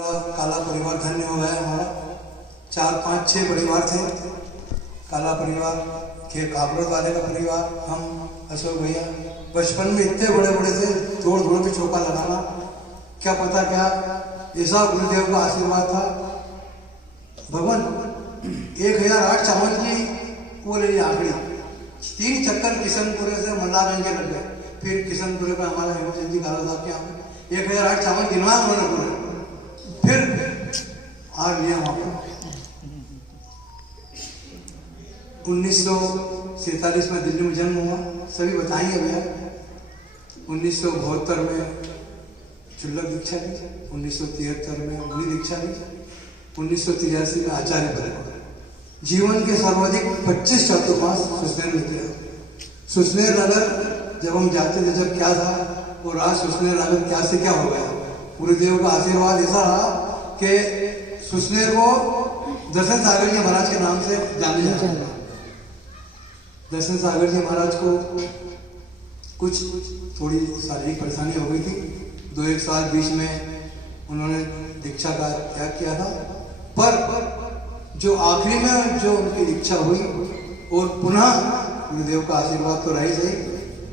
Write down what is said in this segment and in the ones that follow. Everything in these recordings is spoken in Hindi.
काला परिवार धन्य हो गया हमारा। 4, 5, 6 परिवार थे। काला परिवार के काबरत वाले का परिवार, हम अशोक भैया बचपन में इतने बड़े बड़े थे, जोड़ जोड़ के चौका लगाना, क्या पता क्या ऐसा गुरुदेव का आशीर्वाद था। भगवान 1008 चावल की वो ले आखिरी 3 चक्कर किशनपुरे से मल्लागंज के लग गए। फिर किशनपुरे पर हमारा हेमचंद जी काला साहब के यहाँ 1008 चावल गिनवाया उन्होंने पूरे, फिर आ लिया वहां पर। 1947 में दिल्ली में जन्म हुआ, सभी बताएंगे भैया। 1972 में चुल्लक दीक्षा ली, 1973 में मुनि दीक्षा ली, 1983 में आचार्य बने। जीवन के सर्वाधिक 25 चतुर्मास सुसनेर में किया। सुसनेर नगर जब हम जाते थे, जब क्या था, और आज सुसनेर नगर क्या से क्या हो गया। गुरुदेव का आशीर्वाद ऐसा रहा कि सुसनेर को दर्शन सागर जी महाराज के नाम से जाने जाते हैं। दर्शन सागर जी महाराज को कुछ थोड़ी शारीरिक परेशानी हो गई थी, 2-1 साल बीच में उन्होंने दीक्षा का त्याग किया था। पर जो आखिरी में जो उनकी दीक्षा हुई और पुनः गुरुदेव का आशीर्वाद तो रही सही,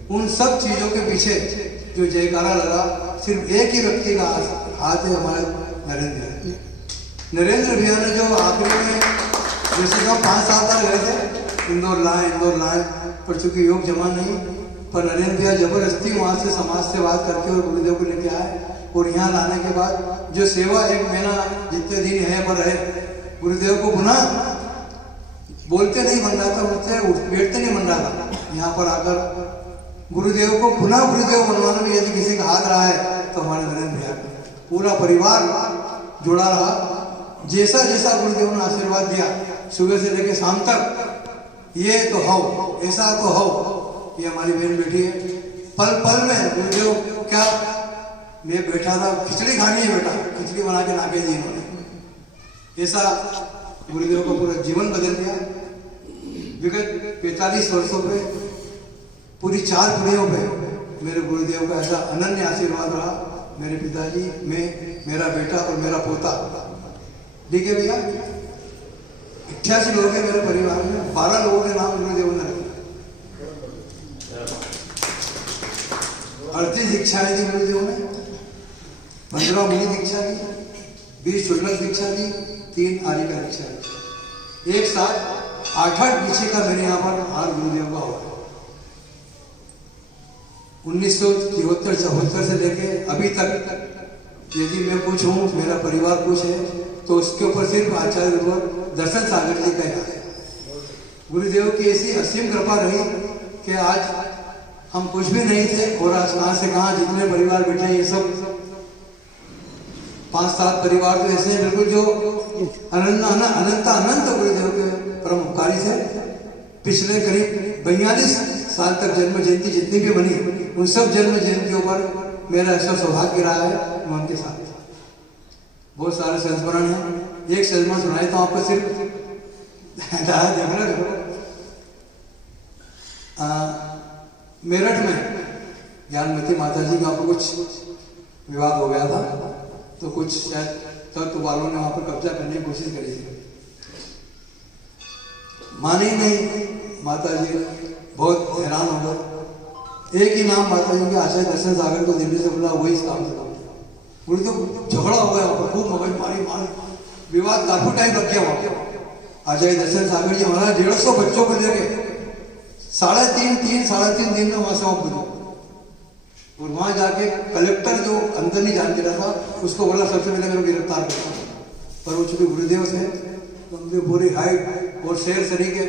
उन सब चीजों के पीछे जो जयकारा लगा, सिर्फ एक ही व्यक्ति का हाथ है, हमारे नरेंद्र भैया ने जो आखिरी में, जैसे हम 5 साल तक गए थे, इंदौर लाए, पर चूंकि योग जमा नहीं, पर नरेंद्र भैया जबरदस्ती वहां से समाज से बात करके और गुरुदेव को लेके आए। और यहाँ लाने के बाद जो सेवा 1 महीना जितने दिन है पर रहे, गुरुदेव को पुनः बोलते नहीं बन रहा था, उठते बैठते नहीं बन रहा था। यहाँ पर आकर गुरुदेव को पुनः गुरुदेव बनवाने में यदि किसी का हाथ रहा है तो हमारे नरेंद्र भैया, पूरा परिवार जुड़ा रहा। जैसा जैसा गुरुदेव ने आशीर्वाद दिया, सुबह से लेकर शाम तक, ये तो हो, ऐसा तो हो। ये हमारी बहन बैठी है, पल पल में गुरुदेव क्या, मैं बैठा था, खिचड़ी खानी है बेटा, खिचड़ी बना के लाके दी इन्होंने। ऐसा गुरुदेव का पूरा जीवन बदल गया। विगत 45 वर्षों पे, पूरी 4 पीढ़ियों पे मेरे गुरुदेव का ऐसा अनन्य आशीर्वाद रहा। मेरे पिताजी, मैं, मेरा बेटा और मेरा पोता। ठीक है भैया, 88 लोग हैं मेरे परिवार में, 12 लोगों के नाम गुरुदेव ने रखे। 38 दीक्षाएं दी गुरुदेव ने, 15 मुनि दीक्षा दी, 20 चुल्लक दीक्षा दी, 3 आर्य का दीक्षा दी। एक साथ 8-8 पीछे का मेरे यहाँ पर हार गुरुदेव का हुआ। 1973-74 से लेके अभी तक यदि मैं कुछ हूँ, मेरा परिवार कुछ है, तो उसके ऊपर सिर्फ आचार्य गुरुवर दर्शन सागर जी का है। गुरुदेव की ऐसी असीम कृपा रही कि आज हम कुछ भी नहीं थे, और आज कहाँ से कहाँ जितने परिवार बैठे, ये सब 5-7 परिवार तो ऐसे हैं बिल्कुल जो अनंत गुरुदेव के परम उपकारी थे। पिछले करीब 42 साल तक जन्म जयंती जितनी भी बनी, उन सब जन्म जयंतियों पर मेरा ऐसा सौभाग्य रहा है, मैं उनके साथ। बहुत सारे संस्मरण हैं, एक संस्मरण सुनाई तो आपको सिर्फ मेरठ में ज्ञानमती माता जी का कुछ विवाद हो गया था, तो कुछ शायद तत्व वालों ने वहां पर कब्जा करने की कोशिश करी थी, मानी नहीं माता जी, बहुत हैरान हो गए। एक ही नाम माता जी के आचार्य दर्शन सागर को दिल्ली से बुला, वही काम से बोली, तो झगड़ा हो गया, खूब मगज मारी, विवाद काफी टाइम रख गया वहां। आचार्य दर्शन सागर जी हमारा 150 बच्चों को लेके 3.5 दिन में वहां से वहां, और वहां जाके कलेक्टर जो अंदर नहीं जान दे रहा था, उसको बोला सबसे पहले मेरे को गिरफ्तार करना। पर वो चूंकि गुरुदेव थे, उनकी पूरी हाइट और शेर शरीके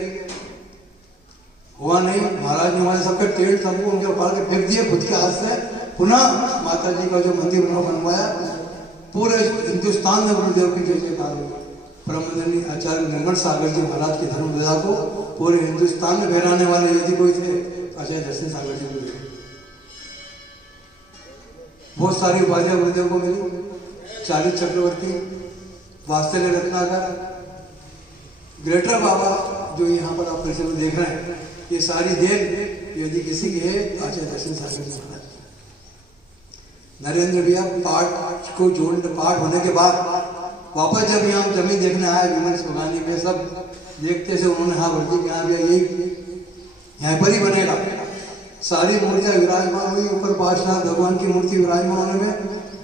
हुआ नहीं। महाराज ने हमारे सबके तेल सबको उनके उपाड़ के फेंक दिए खुद के हाथ से। पुनः माता जी का जो मंदिर बनवाया, पूरे हिंदुस्तान में गुरुदेव की जय जयकार हुई। ब्रह्मदनी आचार्य निर्मल सागर जी महाराज की धर्मध्वजा को पूरे हिंदुस्तान में फहराने वाले यदि कोई थे, आचार्य दर्शन सागर जी गुरुदेव। बहुत सारी उपाधियां गुरुदेव को मिली, 40 चक्रवर्ती, वात्सल्य रत्नाकर, ग्रेटर बाबा, जो यहाँ पर आप परिसर में देख रहे हैं, ये सारी देन यदि किसी की है, आचार्य दर्शन सागर जी महाराज। नरेंद्र भैया पाठ होने के बाद वापस जब यहाँ जमीन देखने आए विमल सुगानी में, सब देखते से उन्होंने हाँ भर दी कि हाँ भैया यही यहाँ पर ही बनेगा। सारी मूर्तियाँ विराजमान हुई, ऊपर पार्श्वनाथ भगवान की मूर्ति विराजमान होने में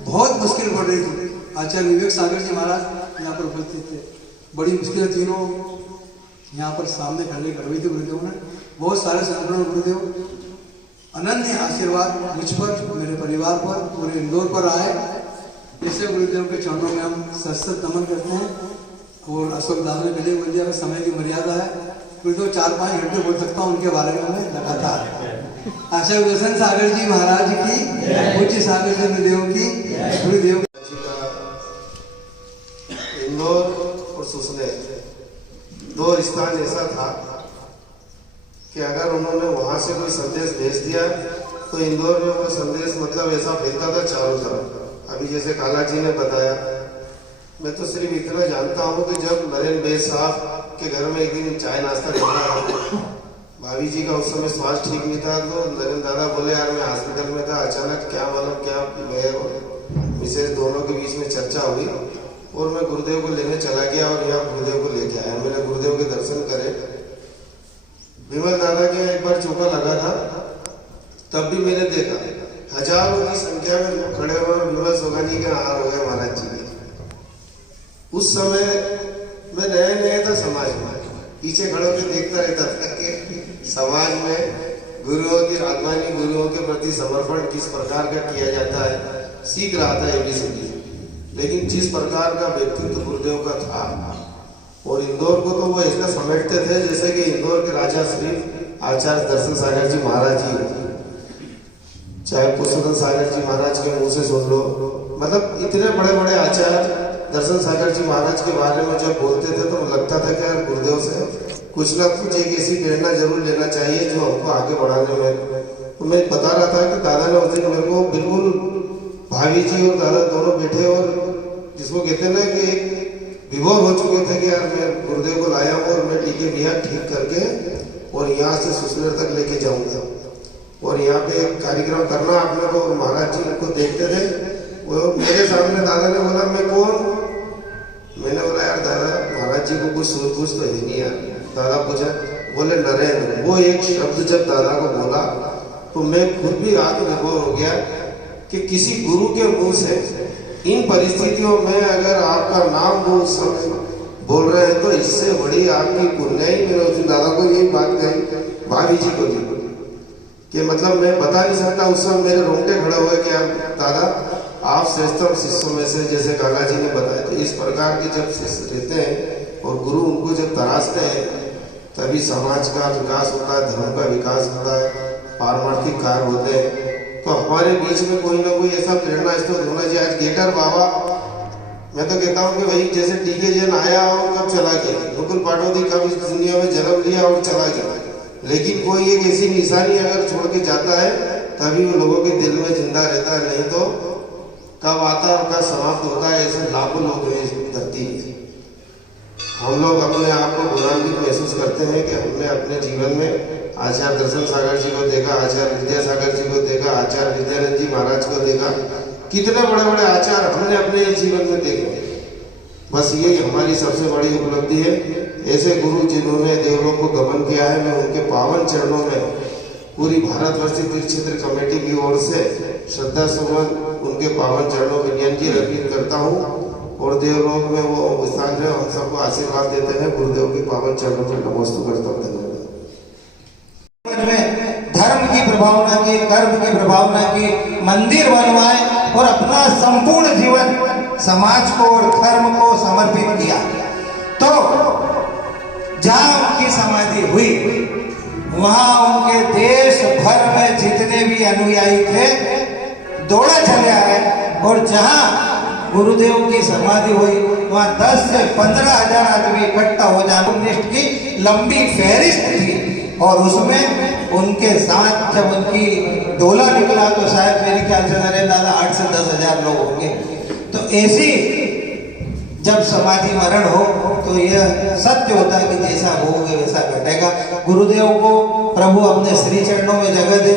बहुत मुश्किल पड़ रही थी। आचार्य विवेक सागर जी महाराज यहाँ पर उपस्थित थे, बड़ी मुश्किल तीनों यहाँ पर सामने खड़े करवाई थी गुरुदेव ने। बहुत सारे संतों गुरुदेव अनन्य आशीर्वाद मुझ पर, मेरे परिवार पर, पूरे इंदौर पर आए। इससे गुरुदेव के चरणों में हम सशक्त नमन करते हैं। और अशोक दास ने पहले बोल दिया, समय की मर्यादा है, गुरुदेव 4-5 घंटे बोल सकता हूँ उनके बारे में मैं लगातार। आचार्य दर्शन सागर जी महाराज की, पूज्य सागर जी गुरुदेव की, गुरुदेव इंदौर और सुसनेर 2 स्थान ऐसा था कि अगर उन्होंने वहां से कोई संदेश भेज दिया तो इंदौर में वो संदेश मतलब ऐसा फैलता था चारों तरफ। अभी जैसे काला जी ने बताया, मैं तो सिर्फ इतना जानता हूँ कि जब नरेंद्र बेद साहब के घर में एक दिन चाय नाश्ता कर रहा था, भाभी जी का उस समय स्वास्थ्य ठीक नहीं था, तो नरेंद्र दादा बोले यार मैं हॉस्पिटल में था, अचानक क्या मालूम क्या मैं मिसेज दोनों के बीच में चर्चा हुई और मैं गुरुदेव को लेने चला गया और यहाँ गुरुदेव को लेके आया। मैंने गुरुदेव के दर्शन करे। विमल दादा के एक बार चौका लगा था, तब भी मैंने देखा हजारों की संख्या में लोग खड़े हुए विमल सोगानी के हार हो गए महाराज जी के। उस समय मैं नया था समाज में, पीछे खड़े होकर देखता रहता था कि समाज में गुरुओं की राजधानी, गुरुओं के प्रति समर्पण किस प्रकार का किया जाता है, सीख रहा था एबीसीडी। लेकिन जिस प्रकार का व्यक्तित्व गुरुदेव का था, और इंदौर को तो वो ऐसा समेटते थे जैसे कि इंदौर के राजा श्री आचार्य दर्शन सागर जी महाराज जी, चाहे पुरुषोत्तम सागर जी महाराज के मुंह से सुन लो, मतलब इतने बड़े बड़े आचार्य दर्शन सागर जी महाराज के बारे में जब बोलते थे तो लगता था कि यार गुरुदेव से कुछ ना कुछ एक ऐसी प्रेरणा जरूर लेना चाहिए जो हमको आगे बढ़ाने में। तो मैं बता रहा था कि दादा ने उस दिन मेरे को बिल्कुल, भाभी जी और दादा दोनों बैठे और जिसको कहते ना कि एक विभोर हो चुके थे कि यार मैं गुरुदेव को लाया हूँ और मैं टीके बिहार ठीक करके और यहाँ से सुसनेर तक लेके जाऊंगा और यहाँ पे एक कार्यक्रम करना आपने को। और महाराज जी उनको देखते थे, वो मेरे सामने दादा ने बोला मैं कौन? मैंने बोला यार दादा महाराज जी को कुछ सूझबूझ तो है नहीं यार। दादा पूछा, बोले नरेंद्र। वो एक शब्द जब दादा को बोला तो मैं खुद भी रात में विभोर हो गया कि किसी गुरु के मुंह से इन परिस्थितियों में अगर आपका नाम वो उस समय बोल रहे हैं तो इससे बड़ी आपकी पुण्य ही। मैंने उस दिन दादा को यही बात कही, भाभी जी को भी, कि मतलब मैं बता नहीं सकता। उस समय मेरे रोंगटे खड़े हुए कि यार दादा आप श्रेष्ठतम शिष्यों में से, जैसे काका जी ने बताया, तो इस प्रकार के जब शिष्य रहते हैं और गुरु उनको जब तराशते हैं तभी समाज का विकास होता है, धर्म का विकास होता है, पारमार्थिक कार्य होते हैं। तो हमारे बीच में कोई ना कोई ऐसा प्रेरणा स्रोत होना चाहिए। आज गेटर बाबा, मैं तो कहता हूँ कि भाई जैसे टीके जैन आया और कब चला गया, मुकुल पाटोदी कब इस दुनिया में जन्म लिया और चला गया, लेकिन कोई एक ऐसी निशानी अगर छोड़ के जाता है तभी वो लोगों के दिल में जिंदा रहता है, नहीं तो कब आता और कब समाप्त होता है। ऐसे लाखों लोग हैं इस धरती में। हम लोग अपने आप को गौरवान्वित महसूस करते हैं कि हमने अपने जीवन में आचार्य दर्शन सागर जी को देखा, आचार्य विद्यासागर जी को देखा, आचार्य विद्यानंद जी महाराज को देखा, कितने बड़े बड़े आचार्य हमने अपने जीवन में देखे। बस यही हमारी सबसे बड़ी उपलब्धि है। ऐसे गुरु जिन्होंने देवलोक को गमन किया है, मैं उनके पावन चरणों में पूरी भारतवर्ष तीर्थ क्षेत्र कमेटी की ओर से श्रद्धा सुमन उनके पावन चरणों में नियंजी अर्पित करता हूँ। और देवलोक में वो स्थान जो हम सबको आशीर्वाद देते हैं, गुरुदेव के पावन चरणों में नमस्ते करता हूँ। धन्यवाद। धर्म की प्रभावना की, कर्म की प्रभावना की, मंदिर बनवाए और अपना संपूर्ण जीवन समाज को और धर्म को समर्पित किया। तो जहां उनकी समाधि हुई वहां उनके देश भर में जितने भी अनुयायी थे दौड़े चले आए, और जहां गुरुदेव की समाधि हुई वहां 10 से 15 हजार आदमी इकट्ठा हो जाने लिस्ट की लंबी फहरिस्त थी। और उसमें उनके साथ जब उनकी डोला निकला तो शायद मेरे ख्याल से नरेंद्र दादा 8 से 10 हजार लोग होंगे। तो ऐसी जब समाधि मरण हो तो यह सत्य होता है कि जैसा भोगे वैसा घटेगा। गुरुदेव को प्रभु अपने श्री चरणों में जगह दे।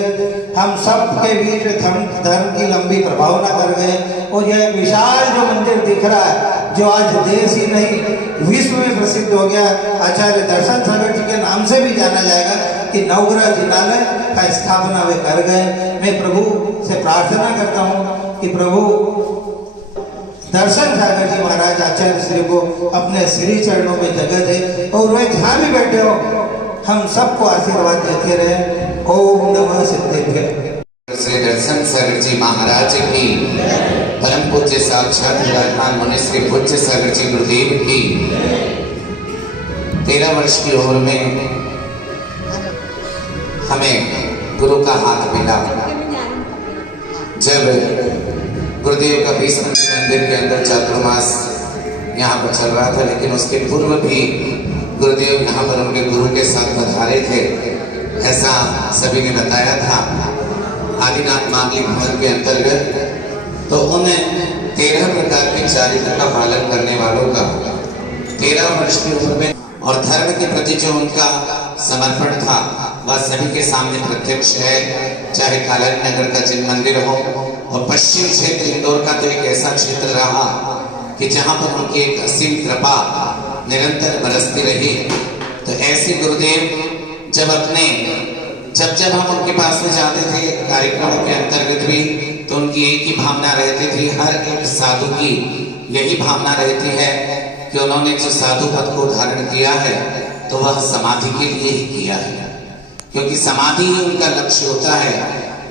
हम सब के बीच धर्म की लंबी प्रभावना कर गए। और यह विशाल जो मंदिर दिख रहा है, जो आज देश ही नहीं विश्व में प्रसिद्ध हो गया, आचार्य दर्शन सागर जी के नाम से भी जाना जाएगा, कि नवग्रह जिनालय का स्थापना वे कर गए। मैं प्रभु से प्रार्थना करता हूँ कि प्रभु दर्शन सागर जी महाराज आचार्य श्री को अपने श्री चरणों में जगह दे, और वे जहाँ भी बैठे हो हम सबको आशीर्वाद देते रहे। ओम नमः सिद्धेभ्यः। श्री दर्शन सागर जी महाराज की, परम पूज्य साक्षात विराजमान मुनि श्री पूज्य सागर जी गुरुदेव की 13 वर्ष की उम्र में हमें गुरु का हाथ मिला। जब गुरुदेव का 20 मंदिर के अंदर चातुर्मास यहाँ पर चल रहा था, लेकिन उसके पूर्व भी गुरुदेव यहाँ पर उनके गुरु के साथ पधारे थे, ऐसा सभी ने बताया था। आदिनाथ मांगलिक भवन के अंतर्गत तो उन 13 प्रकार के चारित्र का पालन करने वालों का 13 वर्ष की उम्र में और धर्म के प्रति जो उनका समर्पण था वह सभी के सामने प्रत्यक्ष है। चाहे कालरी नगर का जिन मंदिर हो और पश्चिम क्षेत्र इंदौर का तो एक ऐसा क्षेत्र रहा कि जहाँ पर उनकी एक असीम कृपा निरंतर बरसती रही। तो ऐसे गुरुदेव जब हम उनके पास में जाते थे कार्यक्रमों के अंतर्गत भी, तो उनकी एक ही भावना रहती थी, हर एक साधु की यही भावना रहती है कि उन्होंने जो साधु पद को धारण किया है तो वह समाधि के लिए ही किया है, क्योंकि समाधि ही उनका लक्ष्य होता है।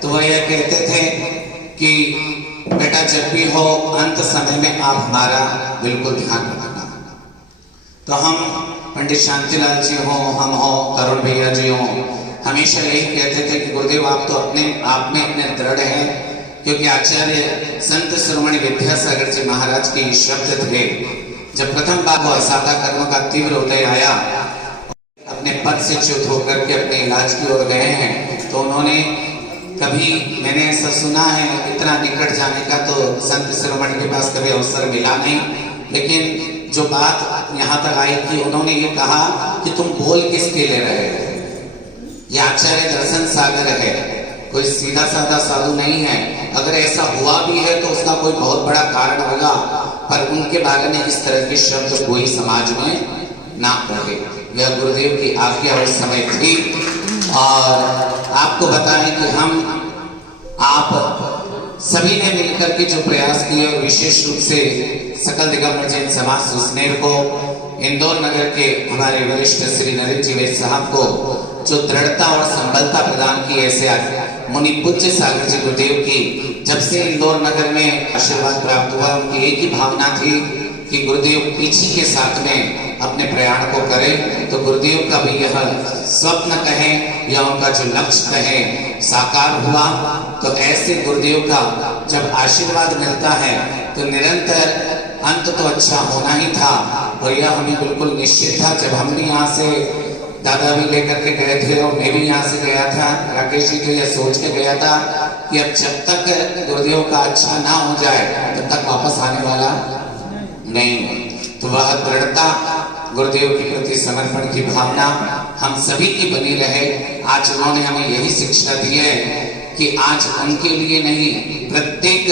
तो वह यह कहते थे कि बेटा जब भी हो अंत समय में आप हमारा बिल्कुल ध्यान रखना। तो हम पंडित शांतिलाल जी हो, हम हो, अरुण भैया जी हो, हमेशा यही कहते थे कि गुरुदेव आप तो अपने आप में इतने दृढ़ हैं, क्योंकि आचार्य संत शिरोमणि विद्यासागर जी महाराज के शब्द थे। जब प्रथम बार वो असाधा कर्म का तीव्र उदय आया, अपने पद से च्युत होकर के अपने इलाज की ओर गए हैं, तो उन्होंने कभी, मैंने ऐसा सुना है, इतना निकट जाने का तो संत शिरोमणि के पास कभी अवसर मिला नहीं, लेकिन जो बात यहाँ तक आई थी, उन्होंने ये कहा कि तुम बोल किसके ले रहे हो, ये आचार्य दर्शन सागर है, कोई सीधा साधा साधु नहीं है। अगर ऐसा हुआ भी है तो उसका कोई बहुत बड़ा कारण होगा, पर उनके बारे में इस तरह के शब्द कोई समाज में ना कहे। यह गुरुदेव की आज्ञा उस समय थी। और आपको बताएं कि आप सभी ने मिलकर के जो प्रयास किए, और विशेष रूप से सकल दिगंबर जैन समाज सुसनेर को, इंदौर नगर के हमारे वरिष्ठ श्री नरेंद्र जी वैद्य साहब को जो दृढ़ता और संबलता प्रदान की, ऐसे मुनि पूज्य सागर जी गुरुदेव की जब से इंदौर नगर में आशीर्वाद प्राप्त हुआ, उनकी एक ही भावना थी कि गुरुदेव पीछे के साथ में अपने प्रयाण को करें। तो गुरुदेव का भी यह स्वप्न कहें या उनका जो लक्ष्य कहें साकार हुआ। तो ऐसे गुरुदेव का जब आशीर्वाद मिलता है तो निरंतर अंत तो अच्छा होना ही था, और यह हमें बिल्कुल निश्चित था। जब हमने यहाँ से दादा भी लेकर के गए थे और मैं भी यहाँ से गया था, राकेश जी तो यह सोच के गया था कि अब जब तक गुरुदेव का अच्छा ना हो जाए तब तक वापस आने वाला नहीं। तो वह दृढ़ता, गुरुदेव के प्रति समर्पण की भावना हम सभी की बनी रहे। आज उन्होंने हमें यही शिक्षा दी है कि आज उनके लिए नहीं, प्रत्येक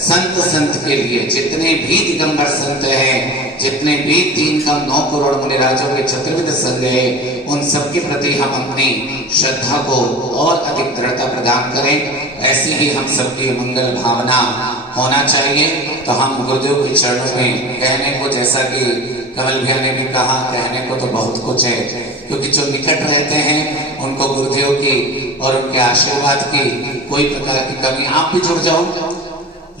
संत के लिए, जितने भी दिगंबर संत हैं, जितने भी 3.9 करोड़ मुनिराजों के चतुर्विध संघ हैं, उन सबके प्रति हम अपनी श्रद्धा को और अधिक दृढ़ता प्रदान करें। ऐसी ही हम सबकी मंगल भावना होना चाहिए। तो हम गुरुदेव के चरणों में कहने को, जैसा कि कमल भैया ने भी कहा, कहने को तो बहुत कुछ है, क्योंकि जो निकट रहते हैं उनको गुरुदेव की और उनके आशीर्वाद की कोई प्रकार की कमी। आप भी जुड़ जाओ।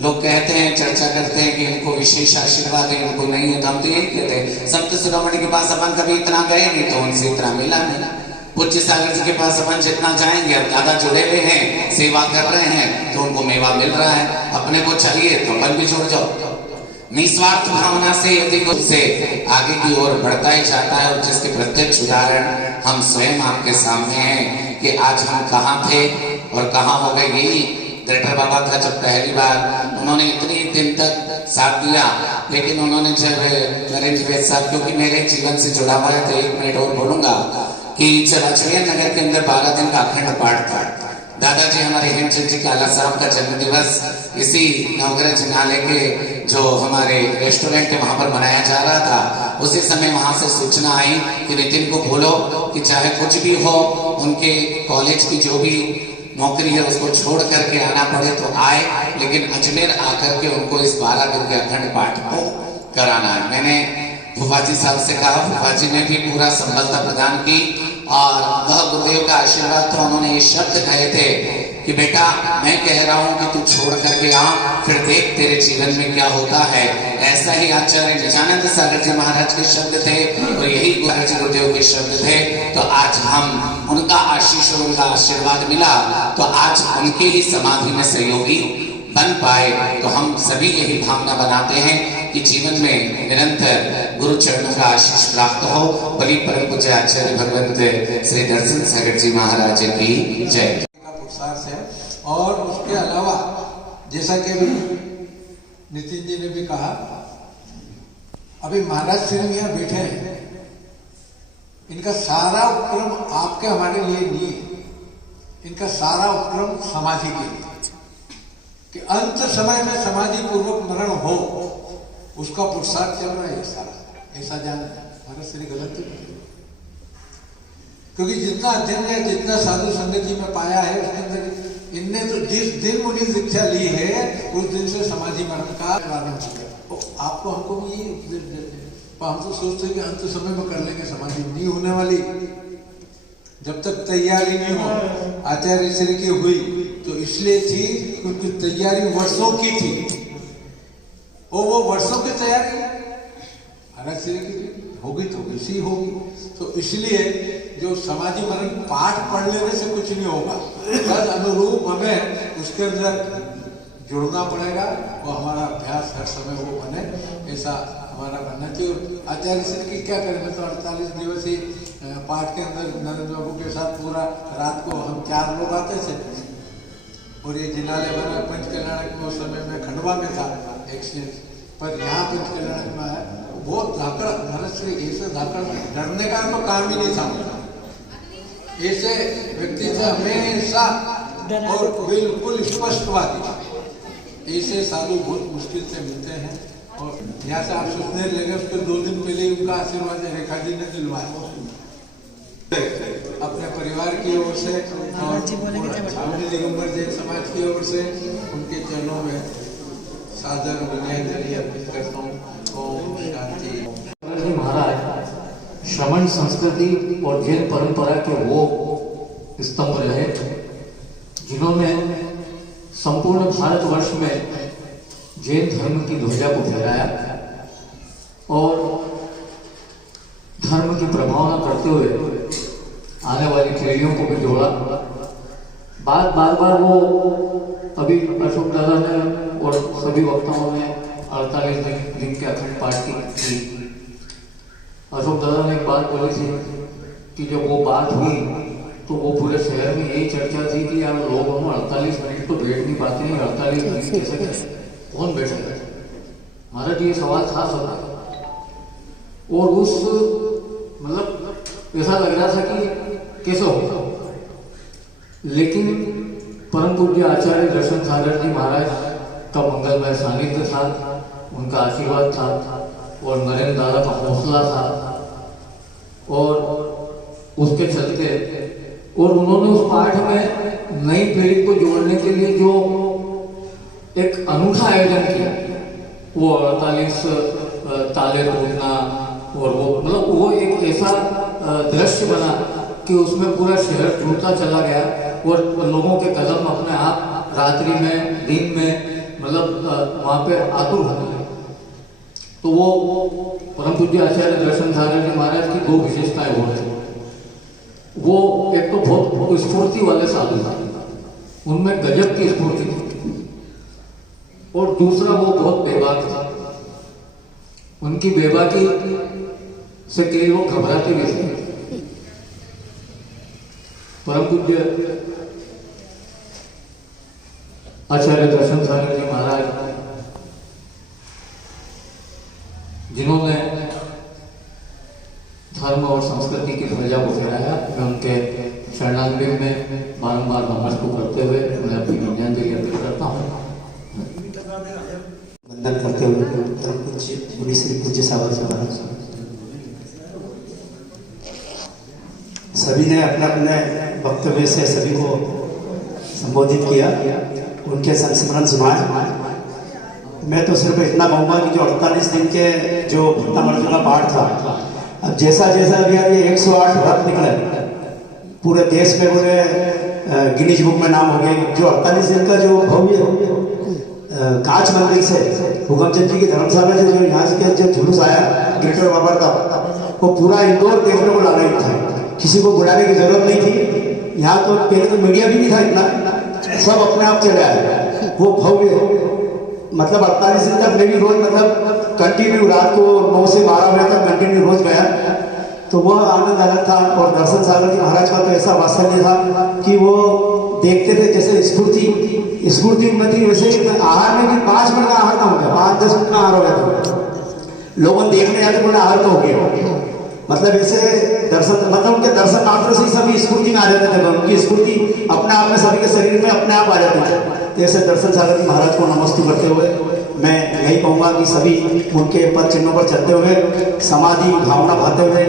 लोग कहते हैं, चर्चा करते हैं कि इनको विशेष आशीर्वाद है, इनको नहीं है। तो हम तो यही कहते हैं, संत शिरोमणि के पास अपन कभी इतना गए नहीं तो उनसे इतना मिला नहीं। पूज्य सागर जी के पास अपन जितना जाएंगे, अब ज्यादा जुड़े हुए हैं, सेवा कर रहे हैं, तो उनको मेवा मिल रहा है। अपने को चाहिए तो अपन भी जुड़ जाओ। निस्वार्थ भावना से यदि उससे आगे की ओर बढ़ता ही जाता है, और जिसके प्रत्यक्ष उदाहरण हम स्वयं आपके सामने हैं कि आज हम कहाँ थे और कहाँ हो गए। यही दृढ़ बाबा था, जब पहली बार उन्होंने इतनी दिन तक साथ दिया, लेकिन उन्होंने जब नरेंद्र वैद्य साहब, क्योंकि मेरे जीवन से जुड़ा हुआ है तो 1 मिनट और बोलूंगा कि चराचरिया नगर के अंदर 12 दिन का अखंड पाठ था। दादाजी हमारे हेमचंद जी काला साहब का जन्म दिवस इसी नवग्रह जिनालय के जो हमारे रेस्टोरेंट है वहां पर मनाया जा रहा था। उसी समय वहां से सूचना आई कि नितिन को बोलो कि चाहे कुछ भी हो, उनके कॉलेज की जो भी नौकरी है उसको छोड़ करके आना पड़े तो आए, लेकिन अजमेर आकर के उनको इस 12 दिन के अखंड पाठ को कराना है। मैंने फुफाजी साहब से कहा, फुफाजी ने भी पूरा संबलता प्रदान की और वह गुरुदेव का आशीर्वाद था। उन्होंने ये शब्द कहे थे कि बेटा मैं कह रहा हूं कि तू छोड़ करके आ, फिर देख तेरे जीवन में क्या होता है। ऐसा ही आचार्य निजानंद सागर जी महाराज के शब्द थे और यही गुरुदेव के शब्द थे। तो आज हम उनका आशीष और उनका आशीर्वाद मिला तो आज उनके ही समाधि में सहयोगी बन पाए। तो हम सभी यही भावना बनाते हैं कि जीवन में निरंतर गुरु चरणों का आशीष प्राप्त हो। बलि परम पूज्य आचार्य भगवंत श्री दर्शन सागर जी महाराज की जय। से और उसके अलावा जैसा कि नितिन जी ने भी कहा, अभी महाराज श्री यहाँ बैठे हैं, इनका सारा उपक्रम आपके हमारे लिए नहीं, इनका सारा उपक्रम समाधि के लिए, कि अंत समय में समाधि पूर्वक मरण हो उसका पुरुषार्थ चल रहा है सारा। ऐसा जान महाराज श्री गलत नहीं, क्योंकि जितना अध्ययन है, जितना साधु संगत जी में पाया है उसके अंदर इनने तो जिस दिन मुनि दीक्षा ली है उस दिन से समाधि मरण का प्रारंभ किया। तो आपको हमको भी ये उपदेश देते हैं, पर हम तो सोचते हैं कि अंत समय में कर लेंगे, समाधि नहीं होने वाली। जब तक तैयारी नहीं हो, आचार्य श्री की हुई तो इसलिए थी क्योंकि तैयारी वर्षों की थी, और वो वर्षों की तैयारी महाराज श्री की होगी तो इसी होगी। तो इसलिए जो समाधि मरण पाठ पढ़ लेने से कुछ नहीं होगा, तद अनुरूप हमें उसके अंदर जुड़ना पड़ेगा और हमारा अभ्यास हर समय वो बने, ऐसा हमारा बनना चाहिए। और आचार्य श्री की क्या करें, मैं तो 48 दिवसीय पाठ के अंदर नरेंद्र बाबू के साथ पूरा रात को हम 4 लोग आते थे और ये जिनालय बना पंचकल्याण के उस समय में खंडवा में था एक्सचेंज, पर यहाँ पंचकल्याण में आया बहुत धाकड़ महाराज श्री ऐसे धाकड़ डरने का तो काम ही नहीं था। ऐसे व्यक्ति से हमेशा और बिल्कुल स्पष्टवादी, ऐसे साधु बहुत मुश्किल से मिलते हैं। और यहाँ से आप सोचने लगे उसके 2 दिन पहले ही उनका आशीर्वाद रेखा जी ने दिलवाया अपने परिवार की ओर से और दिगंबर जैन समाज की ओर से। उनके चरणों में सादर विनय अर्पित करता हूँ। ओम शांति। महाराज श्रमण संस्कृति और जैन परंपरा के वो स्तंभ रहे जिन्होंने संपूर्ण भारतवर्ष में जैन धर्म की ध्वजा को फहराया और धर्म की प्रभावना करते हुए आने वाली पीढ़ियों को भी जोड़ा। बार बार वो अभी अशोक दादा ने और सभी वक्ताओं ने 48 दिन के अखंड पाठ की। अशोक दादा ने एक बात बोली थी कि जब वो बात हुई तो वो पूरे शहर में यही चर्चा थी कि यार लोग 48 मिनट तो बैठ नहीं पाते हैं, 48 मिनट कैसे कौन बैठेगा। महाराज ये सवाल था सब, और उस मतलब ऐसा लग रहा था कि कैसे होगा, लेकिन परम पूज्य आचार्य दर्शन सागर जी महाराज का मंगलमय सानिध्य था, उनका आशीर्वाद था और नरेंद्र दादा का हौसला था और उसके चलते, और उन्होंने उस पाठ में नई पीढ़ी को जोड़ने के लिए जो एक अनूठा आयोजन किया, वो 48 ताले तोड़ना, और वो मतलब वो एक ऐसा दृश्य बना कि उसमें पूरा शहर जुड़ता चला गया और लोगों के कदम अपने आप रात्रि में दिन में मतलब वहाँ पे आतुर होने लगे। तो वो परम पूज्य आचार्य दर्शन सागर जी महाराज की 2 विशेषताएं वो है। वो एक तो बहुत स्फूर्ति वाले साधु थे, उनमें गजब की स्फूर्ति थी, और दूसरा वो बहुत बेबाक था। उनकी बेबाकी से कई लोग घबराते भी थे। परम पूज्य आचार्य दर्शन सागर जी महाराज जिन्होंने धर्म और संस्कृति की ध्वजा को फहराया, मैं उनके शरणागति में बारंबार नमस्कार को करते हुए मैं अपनी श्रद्धांजलि अर्पित करता हूँ। वंदन करते हुए परम पूज्य मुनि श्री पूज्य सागर जी महाराज सभी ने अपने अपने वक्तव्य से सभी को संबोधित किया, उनके संस्मरण सुनाए। मैं तो सिर्फ इतना कहूँगा कि जो 48 दिन के जो भक्तामर्जी का पाठ था, अब जैसा जैसा अभी ये 108 व्रत निकले पूरे देश में, पूरे गिनीज बुक में नाम हो गए। जो 48 दिन का जो भव्य कांच मंदिर से हुकमचंद जी की धर्मशाला से जो यहाँ से जो जुलूस आया गिरकर बाबा का, वो पूरा इंदौर देखने को लाना ही था, किसी को बुलाने की जरूरत नहीं थी। यहाँ तो पहले तो मीडिया भी नहीं था इतना, सब अपने आप चले आए। वो भव्य मतलब 48 दिन तक मैं भी रोज मतलब कंटिन्यू रात को 9 से 12 बजे तक कंटिन्यू रोज गया, तो वह आनंद अलग था। और दर्शन सागर जी महाराज का तो ऐसा वात्सल्य था कि वो देखते थे जैसे स्फूर्ति उन्नति, वैसे आहार में भी 5 मिनट का आहार ना हो गया, 5-10 मिनट का आहार हो गया। तो लोगों देखने आते बोले आहार तो हो गया, मतलब ऐसे दर्शन मतलब उनके दर्शन मात्र से ही सभी स्फूर्ति में आ जाते थे, उनकी स्फूर्ति अपने आप में सभी के शरीर में अपने आप आ जाती है। तो ऐसे दर्शन सागर जी महाराज को नमस्ते करते हुए मैं यही कहूँगा कि सभी उनके पद चिन्हों पर चलते हुए समाधि भावना भाते हुए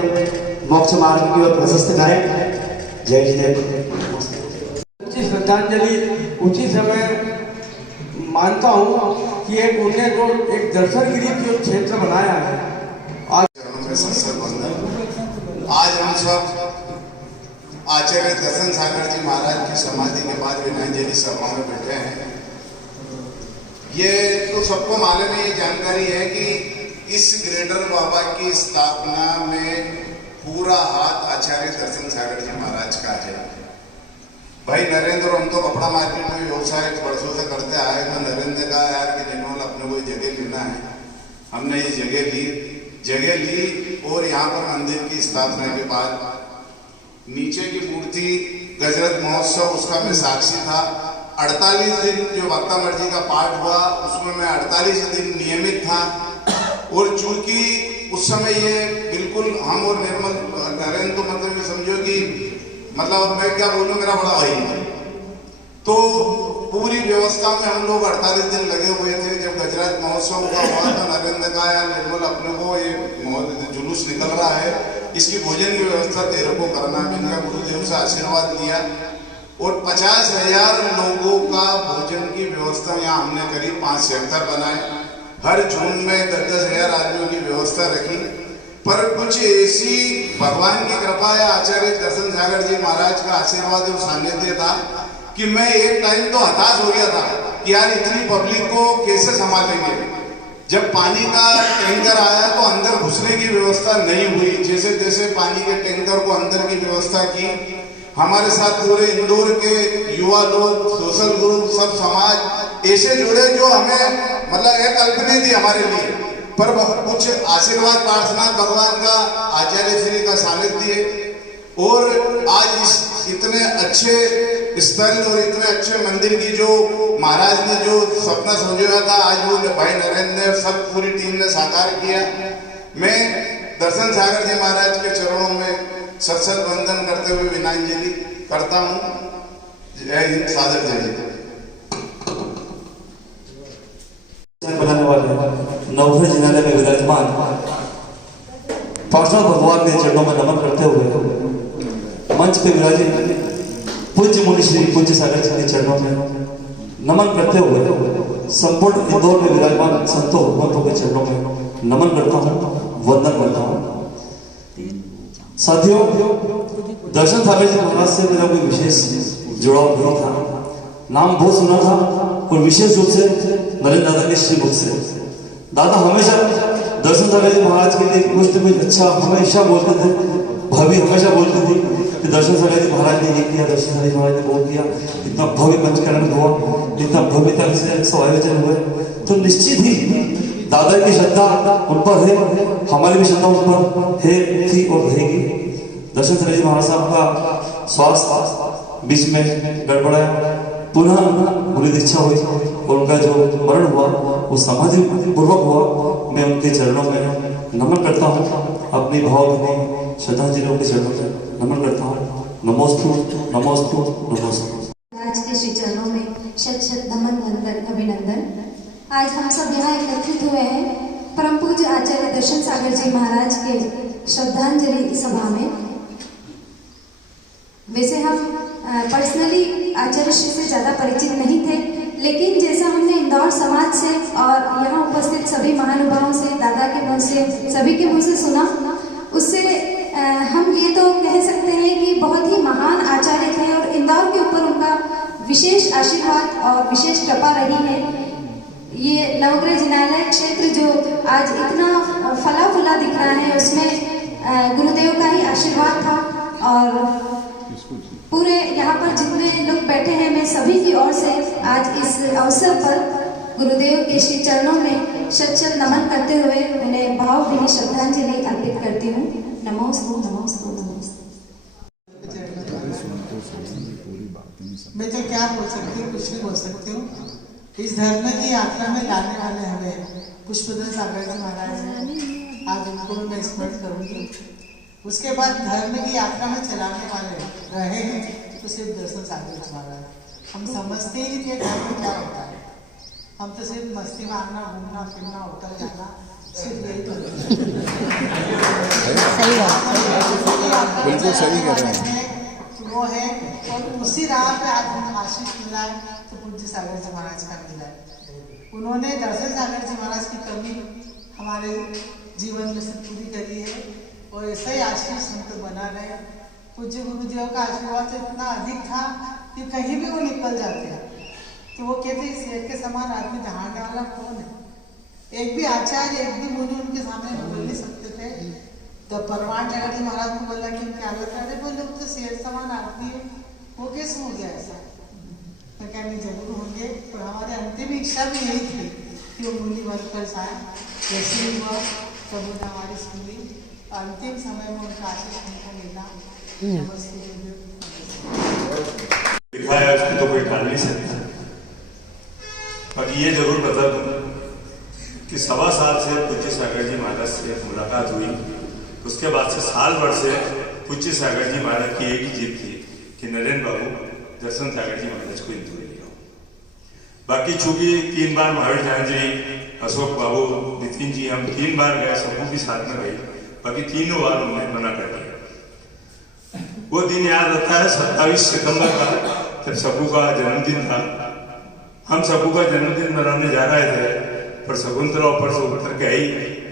मोक्ष मार्ग की ओर प्रशस्त करें। जय जय। श्रद्धांजलि उसी समय मानता हूँ कि एक उन्होंने जो एक दर्शन गिरी जो क्षेत्र बनाया है। आज हम सब आचार्य दर्शन सागर जी महाराज की समाधि के बाद विनयाजलि सभा में बैठे हैं। ये तो सबको मालूम है, ये जानकारी है कि इस ग्रेटर बाबा की स्थापना में पूरा हाथ आचार्य दर्शन सागर जी महाराज का है। भाई नरेंद्र, हम तो कपड़ा मार्केट में व्यवसाय वर्षों से करते आए, तो नरेंद्र का यार कि जिन्होंने अपने को जगह लेना है, हमने ये जगह ली और यहाँ पर मंदिर की स्थापना के बाद नीचे की मूर्ति गजरत महोत्सव उसका मैं साक्षी था। 48 दिन जो भक्ता मर्जी का पाठ हुआ उसमें मैं 48 दिन नियमित था। और चूंकि उस समय ये बिल्कुल हम और निर्मल नरेंद्र तो मतलब ये समझो कि मतलब मैं क्या बोलूँ, मेरा बड़ा भाई है, तो पूरी व्यवस्था में हम लोग 48 दिन लगे हुए थे। जब गजरात महोत्सव का हुआ था नरेंद्र का यार निर्मल अपने को ये जुलूस निकल रहा है, इसकी भोजन की व्यवस्था तेरे को करना। मैंने गुरुदेव से आशीर्वाद लिया और 50,000 लोगों का भोजन की व्यवस्था यहाँ हमने करी। 5 सेक्टर बनाए, हर झुंड में 10,000 आदमियों की व्यवस्था रखी। पर कुछ ऐसी भगवान की कृपा या आचार्य दर्शन सागर जी महाराज का आशीर्वाद और सानिध्य था कि मैं एक टाइम तो हताश हो गया था कि यार इतनी पब्लिक को कैसे संभालेंगे। जब पानी का टैंकर आया तो अंदर घुसने की व्यवस्था नहीं हुई, जैसे तैसे पानी के टैंकर को अंदर की व्यवस्था की। हमारे साथ पूरे इंदौर के युवा लोग, सोशल ग्रुप, सब समाज ऐसे जुड़े जो हमें मतलब एक कल्पना थी हमारे लिए। पर कुछ आशीर्वाद प्रार्थना भगवान का, आचार्य श्री का सानिध्य और आज इस इतने अच्छे स्थल और इतने अच्छे मंदिर की जो महाराज ने जो सपना सोचा था, आज वो भाई नरेंद्र ने सब पूरी टीम ने साकार किया। मैं दर्शन सागर जी महाराज के चरणों में सत वंदन करते हुए विनयाजलि करता हूँ। जय हिंद, सादर जय हिंद। बनाने वाले नवघर जिनालय में विराजमान पार्षद भगवान के चरणों में नमन करते हुए मंच पे विराजित पूज्य मुनि श्री पूज्य सागर जी के चरणों में नमन करते हुए संपूर्ण इंदौर में विराजमान संतों भगवंतों के चरणों में नमन करता हूँ, वंदन करता हूँ। साथियों, दर्शन सागर जी महाराज से मेरा कोई विशेष जुड़ाव नहीं था, नाम बहुत सुना था और विशेष रूप से नरेंद्र दादा के श्री मुख से। दादा हमेशा दर्शन सागर जी महाराज के लिए कुछ न कुछ अच्छा हमेशा बोलते थे। भाभी हमेशा बोलती थी कि दर्शन सागर जी महाराज ने ये किया, दर्शन सागर जी महाराज ने वो किया, इतना भव्य पंचकरण हुआ, इतना भव्यता से सब आयोजन हुए। तो निश्चित ही दादा की श्रद्धा उन पर है, हमारी भी श्रद्धा उन पर है, थी और रहेगी। दर्शन सागर जी महाराज साहब का स्वास्थ्य बीच में गड़बड़ाया, पुनः बुरी दीक्षा हुई और उनका जो मरण हुआ वो समाधि पूर्वक हुआ। मैं उनके चरणों में नमन करता हूँ, अपनी भावभीनी श्रद्धांजलियों के चरणों में नमन करता हूँ। नमोस्तु नमोस्तु नमोस्तु। आज के श्री चरणों में शत शत नमन वंदन अभिनंदन। आज हम सब यहाँ एकत्रित हुए हैं परम पूज्य आचार्य दर्शन सागर जी महाराज के श्रद्धांजलि सभा में। वैसे हम पर्सनली आचार्य श्री से ज़्यादा परिचित नहीं थे, लेकिन जैसा हमने इंदौर समाज से और यहाँ उपस्थित सभी महानुभावों से, दादा के मुँह से, सभी के मुँह से सुना, उससे हम ये तो कह सकते हैं कि बहुत ही महान आचार्य थे और इंदौर के ऊपर उनका विशेष आशीर्वाद और विशेष कृपा रही है। ये नवग्रह जिनालय क्षेत्र जो आज इतना फला फुला दिख रहा है, उसमें गुरुदेव का ही आशीर्वाद था। और पूरे यहाँ पर जितने लोग बैठे हैं, मैं सभी की ओर से आज इस अवसर पर गुरुदेव के श्री चरणों में शत शत नमन करते हुए उन्हें भावभीनी श्रद्धांजलि अर्पित करती हूँ। नमोस्तु नमोस्तु नमोस्तु। मैं तो क्या बोल सकती हूँ, कुछ नहीं बोल सकती हूँ। इस धर्म की यात्रा में लाने वाले हमें पुष्पदर्शन सागर जी महाराज हैं, आज उनको मैं स्मरण करूँगी। उसके बाद धर्म की यात्रा में चलाने वाले रहे हैं तो सिर्फ दर्शन सागर जी महाराज। हम समझते ही कि धर्म क्या होता है, हम तो सिर्फ मस्ती मारना, घूमना फिरना, होटल जाना, सिर्फ यही करते हैं। बिल्कुल सही कह रहे हैं। वो है और उसी राह पे आज हमें आशीष मिला है तो पूज्य सागर जी महाराज का मिला है। उन्होंने दर्शन सागर जी महाराज की कमी हमारे जीवन में से पूरी करी है और ऐसा ही आशीष हमको बना रहे। पूज्य गुरुदेव का आशीर्वाद तो इतना अधिक था कि कहीं भी वो निकल जाते हैं तो वो कहते हैं शेर के समान आदमी दहाड़ने वाला कौन है। एक भी आचार्य, एक भी मुनि उनके सामने बोल नहीं सकते थे। तो परवान सागर जी महाराज को बोला कि क्या हालत है, बोले वो तो शेर समान आदमी है, वो कैसे हो गया ऐसा। मैं क्या नहीं, जरूर होंगे। और हमारी अंतिम इच्छा भी यही थी कि वो मुनि वर्ग पर आए। जैसे ही हुआ तब उन्हें हमारी सुनी, अंतिम समय में उनका आशीष हमको मिला। लिखा है उसको तो कोई टाल नहीं सकता। पर ये जरूर बता दूं कि 1.25 साल से पूज्य सागर जी महाराज से मुलाकात हुई। उसके बाद से साल भर से पूज्य सागर जी महाराज की एक ही जिद थी कि नरेंद्र बाबू दर्शन सागर जी महाराज को इंदौर ले आओ। बाकी चूंकि 3 बार महावीर जैन जी, अशोक बाबू, नितिन जी, हम 3 बार गए, सबको भी साथ में गए। बाकी 3 बार उन्होंने मना कर दिया। वो दिन याद आता है 27 सितंबर का, जब सबू का जन्मदिन था। हम सबू का जन्मदिन मनाने जा रहे थे, पर शकुंतला ऊपर से उतर के आई।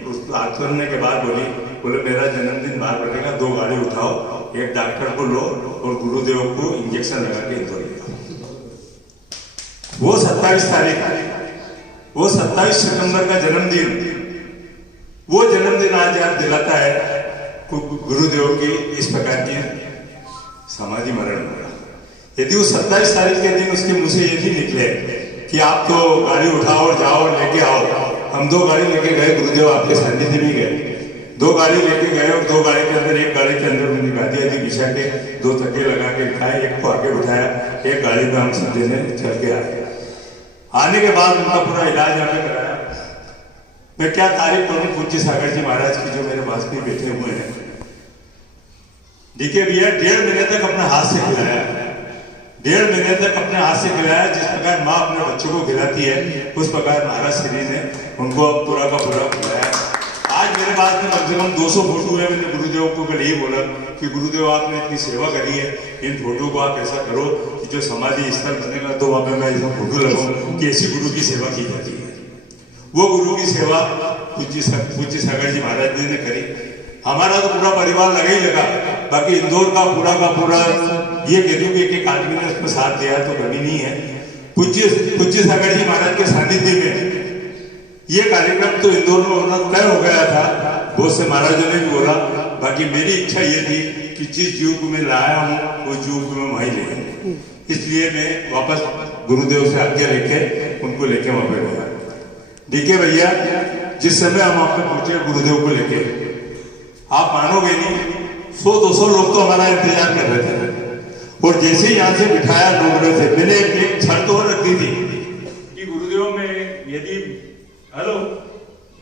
उसको हाथ करने के बाद बोले मेरा जन्मदिन बाहर बढ़ेगा, 2 गाड़ी उठाओ, एक डॉक्टर को लो और गुरुदेव को इंजेक्शन लगा के इंदौर ले आओ। वो 27 तारीख, वो 27 सितंबर का जन्मदिन, वो जन्मदिन आज याद दिलाता है गुरुदेव की इस प्रकार की समाधि मरण हो रहा। यदि वो 27 तारीख के दिन उसके मुंह से यही निकले कि आप तो गाड़ी उठाओ और जाओ और लेके आओ। हम 2 गाड़ी लेके गए, गुरुदेव आपके सानिध्य में गए। 2 गाड़ी लेके गए और 2 गाड़ी के अंदर, एक गाड़ी के अंदर उन्होंने गादी आदि बिछा के 2 तकिए लगा के बिठाए, एक को आगे बिठाया, एक गाड़ी में हम सब देने चल के आए। आने के बाद उनका पूरा इलाज यहाँ पे कराया। मैं क्या तारीफ करूं पूज्य सागर जी महाराज की, जो मेरे पास में बैठे हुए हैं। डीके भैया 1.5 महीने तक अपने हाथ से खिलाया, 1.5 महीने तक अपने हाथ से खिलाया। जिस प्रकार माँ अपने बच्चों को खिलाती है, उस प्रकार महाराज श्री ने उनको पूरा का पूरा खिलाया। आज मेरे पास में कम से कम 200 फोटो है। मैंने गुरुदेव को कल यही बोला कि गुरुदेव आपने इतनी सेवा करी है, इन फोटो को आप ऐसा करो कि जो समाधि स्थल बनेगा तो वहाँ पे मैं ऐसा फोटो लगाऊं कि ऐसी गुरु की सेवा की जाती है। वो गुरु की सेवा पूज्य सागर जी महाराज जी ने करी। हमारा तो पूरा परिवार लगा ही लगा। बाकी इंदौर का पूरा ये कह दूं कि एक आदमी ने उसमें साथ दिया तो कमी नहीं है। पूज्य सागर जी महाराज के सानिध्य में ये कार्यक्रम तो इंदौर में होना तय हो गया था। बहुत से महाराजों ने भी बोला। बाकी मेरी इच्छा ये थी कि जिस जीव को मैं लाया हूँ उस जीव को मैं वहीं ले आऊं। इसलिए मैं वापस गुरुदेव से आज्ञा लेके उनको लेके वहां पे गया। डीके भैया, जिस समय हम वहां पे पहुंचे गुरुदेव को लेके, आप मानोगे नहीं, 100-200 लोग तो हमारा इंतजार कर रहे थे। और जैसे ही यहाँ से बिठाया लोग रहे थे, मैंने एक छड़ तो रख दी थी कि गुरुदेव में यदि हेलो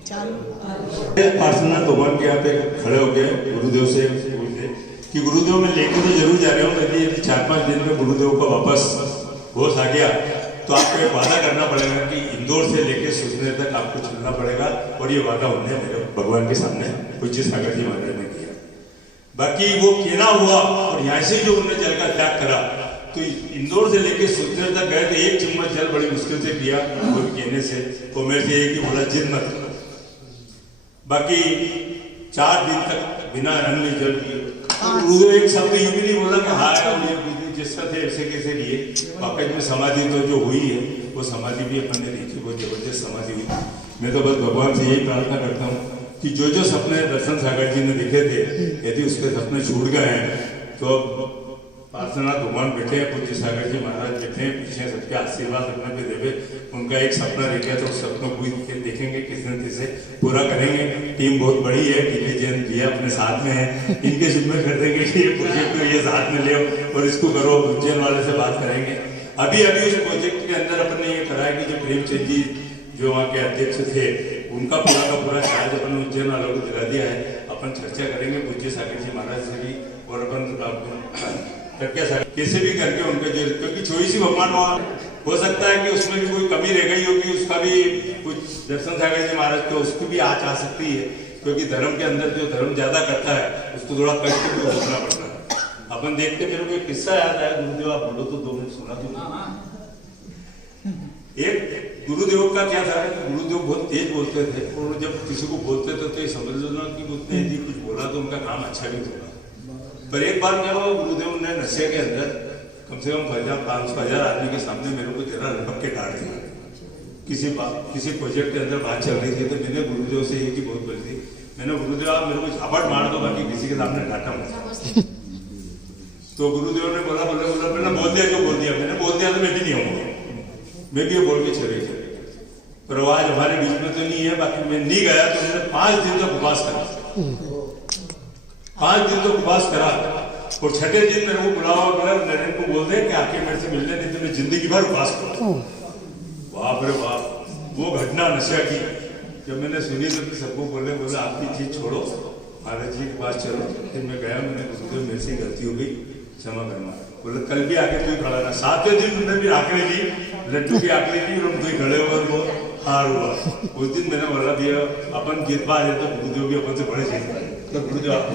पार्षद भगवान के यहाँ पे खड़े हो गए गुरुदेव से पूछे कि गुरुदेव में लेके तो जरूर जा रहा हूँ, लेकिन यदि 4-5 दिन में गुरुदेव का वापस होश आ गया तो आपको एक वादा करना पड़ेगा कि इंदौर से लेके सुसनेर तक आपको चलना पड़ेगा। और ये वादा उन्होंने मेरे भगवान के सामने पूज्य सागर जी महाराज ने किया। बाकी वो कहना हुआ और यहाँ से जो उन्होंने जल का त्याग करा, तो इंदौर से लेके सुसनेर तक गए थे, 1 चम्मच जल बड़ी मुश्किल से पिया। वो कहने से वो मेरे से एक ही बोला, जिद मत करो। बाकी 4 दिन तक बिना अन्न जल पिए। गुरुदेव एक शब्द यूं भी नहीं बोला कि हाँ जिसका थे ऐसे कैसे लिए। वाकई में समाधि तो जो हुई है वो समाधि भी अपन ने देखी, बहुत जबरदस्त समाधि हुई। मैं तो बस भगवान से यही प्रार्थना करता हूँ कि जो जो सपने दर्शन सागर जी ने देखे थे, यदि उसके सपने छूट गए हैं तो पार्श्वनाथ भगवान बैठे हैं, पूज्य सागर जी महाराज बैठे हैं, पीछे सबके आशीर्वाद अपने पे देवे। उनका एक सपना देखे तो उस सपनों को देखेंगे, किसी न किसी पूरा करेंगे। टीम बहुत बड़ी है, टीवी जैन जी अपने साथ में है, इनके जिम्मे कर देंगे कि ये प्रोजेक्ट को ये साथ में ले और इसको करो। उज्जैन वाले से बात करेंगे। अभी उस प्रोजेक्ट के अंदर अपन ने ये करा है कि जो प्रेमचंद जी जो वहाँ के अध्यक्ष थे, उनका पूरा का पूरा चार्ज अपन उज्जैन वालों को दिला दिया है। अपन चर्चा करेंगे पूज्य सागर जी महाराज से भी, और अपन कैसे भी करके उनके जो, क्योंकि छोटी भगवान वहाँ हो सकता है कि उसमें भी कोई कमी रह गई होगी, उसका भी कुछ दर्शन सागर जी महाराज को उसकी भी आँच आ सकती है। क्योंकि धर्म के अंदर जो धर्म ज्यादा करता है उसको थोड़ा कष्ट भी भोगना पड़ता है। अपन देखते, मेरे को एक किस्सा याद आया, गुरुदेव आप बोलो तो 2 मिनट सुना दूंगा। एक गुरुदेव का क्या था, गुरुदेव बहुत तेज बोलते थे और जब किसी को बोलते थे तो ये समझ लो कि उसने यदि कुछ बोला तो उनका काम अच्छा भी होगा। पर एक बार क्या हुआ, गुरुदेव ने नशे के अंदर कम से कम 500,000 आदमी के सामने मेरे को जरा लपक के काट दिया। किसी प्रोजेक्ट के अंदर बात चल रही थी, तो मैंने गुरुदेव से एक ही बहुत बोली थी, मैंने गुरुदेव आप मेरे को झापट मार दो, बाकी किसी के सामने डांटा मत। तो गुरुदेव ने बोला मैंने बोल दिया जो बोल दिया, मैंने बोल दिया तो मैं भी नहीं आऊंगा, मैं भी ये बोल के चले गए। पर आज हमारे बीच में तो नहीं है। बाकी मैं नहीं गया तो मैंने 5 दिन तक उपवास करा, 5 दिन तक उपवास करा। और 6ठे दिन मेरे को बुलावा, नरेंद्र को बोल दे कि आके मेरे से मिलने, नहीं तो मैं जिंदगी भर उपवास करूँ। बाप रे बाप, वो घटना नशा की जब मैंने सुनी तो सबको बोले आपकी चीज छोड़ो, महाराज जी के पास चलो। फिर मैं गया, मैंने गुरुदेव मेरे से गलती हो गई, क्षमा करना। बोले कल भी आके तू खड़ा ना। 7वें दिन उन्होंने भी आंकड़े ली, लड्डू की आंकड़े ली और हम खड़े हुए, वो हार हुआ। उस दिन मैंने बोला भैया अपन जीत पा रहे तो गुरुदेव भी अपन से बड़े जीत पाए। तो गुरुदेव आप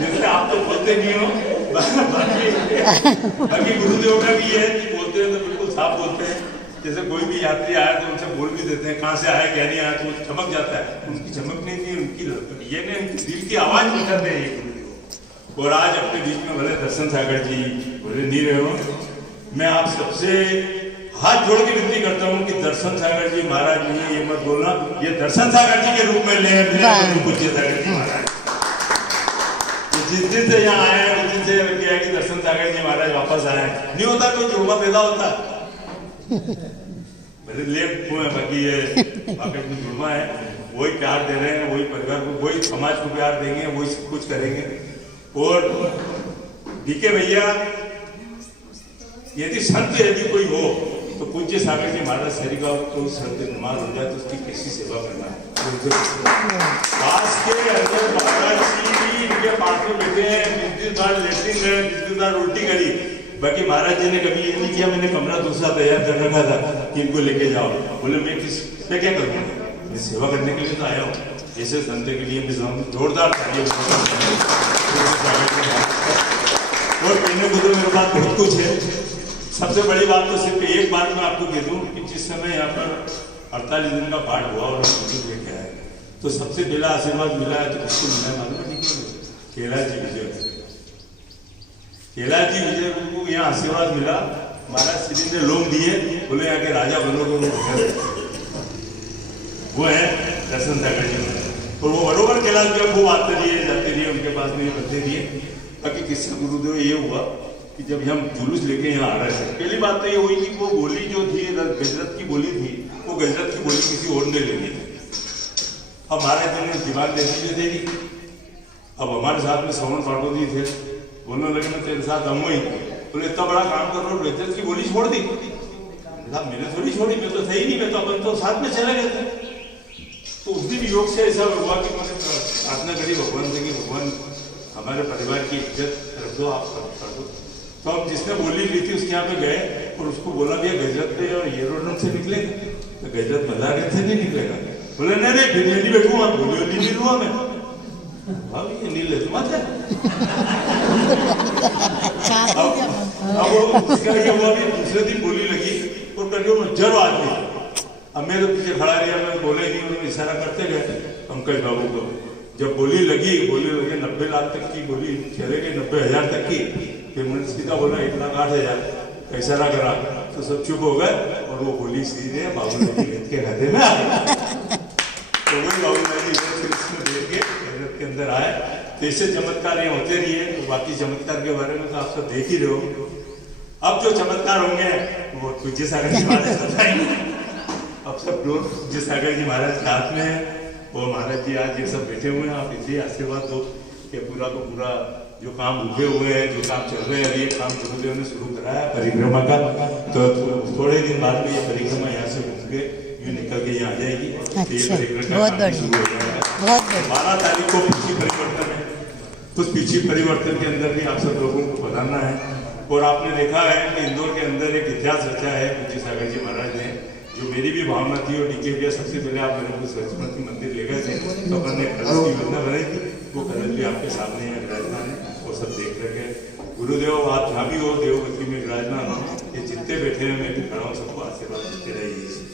जैसे आप तो बोलते नहीं हो, बाकी गुरुदेव का भी है कि बोलते हैं तो बिल्कुल साफ बोलते हैं। जैसे कोई भी यात्री आया तो उनसे बोल भी देते हैं कहाँ से आया क्या नहीं आया, तो चमक जाता है। उनकी चमक नहीं थी, उनकी ये नहीं, उनकी दिल की आवाज निकलते हैं ये गुरुदेव। और आज अपने बीच में भले दर्शन सागर जी बोले नहीं रहे हो, मैं आप सबसे हाथ जोड़ के विनती करता हूँ कि दर्शन सागर जी महाराज जी ये मत बोलना, ये दर्शन सागर जी के रूप में ले पूज्य सागर जी महाराज। जिस दिन से यहाँ आए हैं उस दिन से किया कि दर्शन सागर जी महाराज वापस आए। नहीं होता कोई जोड़ा पैदा होता, भले लेट हुए, बाकी ये वाकई में जुर्मा है। वही प्यार दे रहे हैं, वही परिवार को, वही समाज को प्यार देंगे, वही सब कुछ करेंगे। और डीके भैया यदि संत यदि कोई हो तो पूज्य सागर जी महाराज शरीर का कोई संत नमाज हो जाए तो उसकी कैसी सेवा करना है। पास के अंदर महाराज जी इनके पास में बैठे हैं, 20 बार लेटरिन गए, 20 बार उल्टी करी। बाकी महाराज जी ने कभी ये नहीं किया मैंने कमरा दूसरा तैयार कर रखा था कि इनको लेके जाओ। बोले मैं किस पे क्या करूँगा, मैं सेवा करने के लिए तो आया हूँ। ऐसे संत के लिए मैं जोरदार और कहने को तो मेरे पास बहुत कुछ है। सबसे बड़ी बात तो सिर्फ एक बात मैं आपको कह दूं कि जिस समय यहाँ पर 48 दिन का पाठ हुआ और हम लेके आए तो सबसे पहला आशीर्वाद मिला है, तो किसको मिला है मालूम है? कैलाश जी विजय, कैलाश जी विजय को यहाँ आशीर्वाद मिला। महाराज श्री ने लोग दिए, बोले यहाँ के राजा बनोगे, वो है दर्शन सागर जी। और वो बरोबर कैलाश जी खूब आते रहिए, जाते रहिए, उनके पास में बनते रहिए। बाकी किससे गुरुदेव ये हुआ कि जब हम जुलूस लेके यहाँ आ रहे थे, पहली बात तो ये हुई कि वो बोली जो थी गजरत की बोली थी, वो गजरत की बोली किसी और ने लेनी थी। अब हमारे दिन दिमाग जैसी जो थी, अब हमारे साथ में श्रवण पाठो जी थे, बोलने लगे मैं तेरे साथ हम ही बोले इतना बड़ा काम कर रहा हूँ, गजरत की बोली छोड़ दी। मैंने थोड़ी छोड़ी, मैं तो सही नहीं, मैं तो अपन तो साथ में चले गए थे। तो उस दिन योग से ऐसा हुआ कि मैंने प्रार्थना करी भगवान से कि भगवान हमारे परिवार की इज्जत रख दो, आप कर दो। तो हम जिसने बोली ली थी उसके यहाँ पे गए और उसको बोला भैया गजरत पे और ये रोड से निकलेगा, तो गजरत बाजार से नहीं निकलेगा। बोले नहीं नहीं फिर मैं नहीं बैठूंगा, बोली नहीं लूंगा मैं। भाव ये नहीं ले तुम अब उसका ये हुआ कि दूसरे दिन बोली लगी और करके वो जब आदमी अब मैं तो पीछे खड़ा रहा, मैं बोले नहीं, उन्होंने इशारा करते गए पंकज बाबू को। जब बोली लगी 90 लाख तक की बोली चले गई, 90,000 तक की। फिर मैंने सीधा बोला 1,08,000 का इशारा करा तो सब चुप हो गए और वो बोली सीधे बाबू जी के खाते में आ गई। तो वही बाबू जी देख के के अंदर आए। तो इससे चमत्कार ये होते रही है। तो बाकी चमत्कार के बारे में तो आप सब देख ही रहे हो। अब जो चमत्कार होंगे वो पूज्य सागर जी महाराज बताएंगे। अब सब लोग पूज्य सागर जी महाराज के हाथ में है। वो महाराज जी आज ये सब बैठे हुए हैं, आप इसी आशीर्वाद दो कि पूरा को पूरा जो काम उगे हुए हैं, जो काम चल रहे हैं, ये काम गुरुदेव ने शुरू कराया परिक्रमा का। तो थोड़े दिन बाद में ये परिक्रमा यहाँ से घूम के यूँ निकल के यहाँ आ जाएगी। अच्छा, बहुत बढ़िया, बहुत बढ़िया। 12 तारीख को पीछी परिवर्तन है। उस पीछी परिवर्तन के अंदर भी आप सब लोगों को बताना है। और आपने देखा है कि इंदौर के अंदर एक इतिहास रचा है पूज्य सागर जी महाराज ने, जो मेरी भी भावना थी। और डीके भैया सबसे पहले आप मेरे को सरस्वती मंदिर ले गए थे, तो अपन ने कलश की योजना बनाई थी। वो कलश भी आपके सामने है, विराजमान है, वो सब देख रहे हैं। गुरुदेव आप जहाँ भी हो देवगति में विराजमान हो, ये जितने बैठे हैं मैं भी खड़ा हूँ, सबको आशीर्वाद देते रहिए।